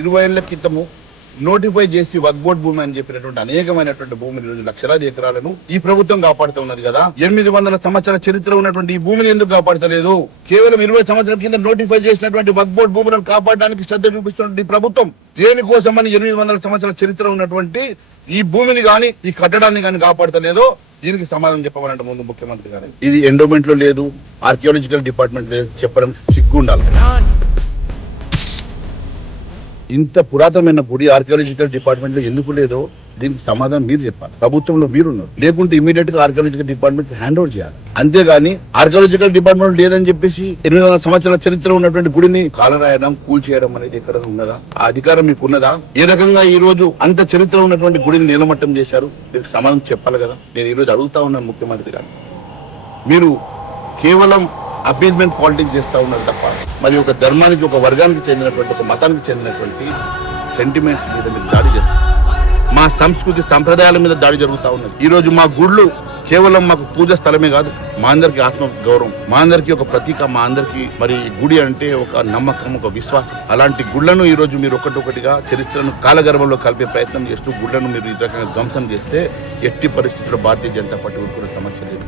20 ఏళ్ల క్రితము నోటిఫై చేసి వక్ఫ్ బోర్డ్ భూమి అని చెప్పినటువంటి అనేకమైనటువంటి భూమిని ఈరోజు లక్షలాది ఎకరాలను ఈ ప్రభుత్వం కాపాడుతూ ఉన్నది కదా. 800 సంవత్సరాల చరిత్ర ఉన్నటువంటి ఈ భూమిని ఎందుకు కాపాడతలేదు? కేవలం 20 సంవత్సరాల కింద నోటిఫై చేసినటువంటి వక్ఫ్ బోర్డ్ భూములను కాపాడడానికి శ్రద్ధ చూపిస్తున్నటువంటి ప్రభుత్వం దేనికోసమని 800 సంవత్సరాల చరిత్ర ఉన్నటువంటి ఈ భూమిని గాని ఈ కట్టడాన్ని గాని కాపాడతలేదో దీనికి సమాధానం చెప్పమనంటే ముందు ముఖ్యమంత్రి గారు ఇది ఎండోమెంట్ లో లేదు, ఆర్కియాలజికల్ డిపార్ట్మెంట్ లేదు చెప్పడానికి సిగ్గు ఉండాలి. ఇంత పురాతనమైన గుడి ఆర్కియాలజికల్ డిపార్ట్మెంట్ లో ఎందుకు లేదో దీనికి సమాధానం మీరు చెప్పాలి. ప్రభుత్వంలో మీరున్నారు, లేకుంటే ఇమీడియట్ గా ఆర్కియాలజికల్ డిపార్ట్మెంట్ హ్యాండ్ ఓవర్ చేయాలి. అంతేగాని ఆర్కియాలజికల్ డిపార్ట్మెంట్ లేదని చెప్పేసి 800 సంవత్సరాల చరిత్ర ఉన్నటువంటి గుడిని కాలరాయడం కూల్ చేయడం అనేది ఎక్కడ ఉన్నదా? ఆ అధికారం మీకు ఉన్నదా? ఏ రకంగా ఈ రోజు అంత చరిత్ర ఉన్నటువంటి గుడిని నీలమట్టం చేశారు? దీనికి సమాధానం చెప్పాలి కదా. నేను ఈ రోజు అడుగుతా ఉన్నాను ముఖ్యమంత్రి గారు, మీరు కేవలం అపీజ్మెంట్ పాలిటిక్స్ చేస్తా ఉన్నారు తప్ప మరి ఒక ధర్మానికి, ఒక వర్గానికి చెందినటువంటి, ఒక మతానికి చెందినటువంటి సెంటిమెంట్స్ మీద మీరు దాడి చేస్తారు. మా సంస్కృతి సంప్రదాయాల మీద దాడి జరుగుతా ఉన్నది. ఈ రోజు మా గుళ్ళు కేవలం మాకు పూజ స్థలమే కాదు, మా అందరికి ఆత్మ గౌరవం, మా అందరికి ఒక ప్రతీక, మా అందరికి మరి గుడి అంటే ఒక నమ్మకం, ఒక విశ్వాసం. అలాంటి గుళ్లను ఈ రోజు మీరు ఒకటిగా చరిత్రను కాలగర్భంలో కలిపే ప్రయత్నం చేస్తూ గుళ్లను మీరు ఈ రకంగా ధ్వంసం చేస్తే ఎట్టి పరిస్థితుల్లో భారతీయ జనతా పార్టీ ఊరుకునే సమస్య లేదు.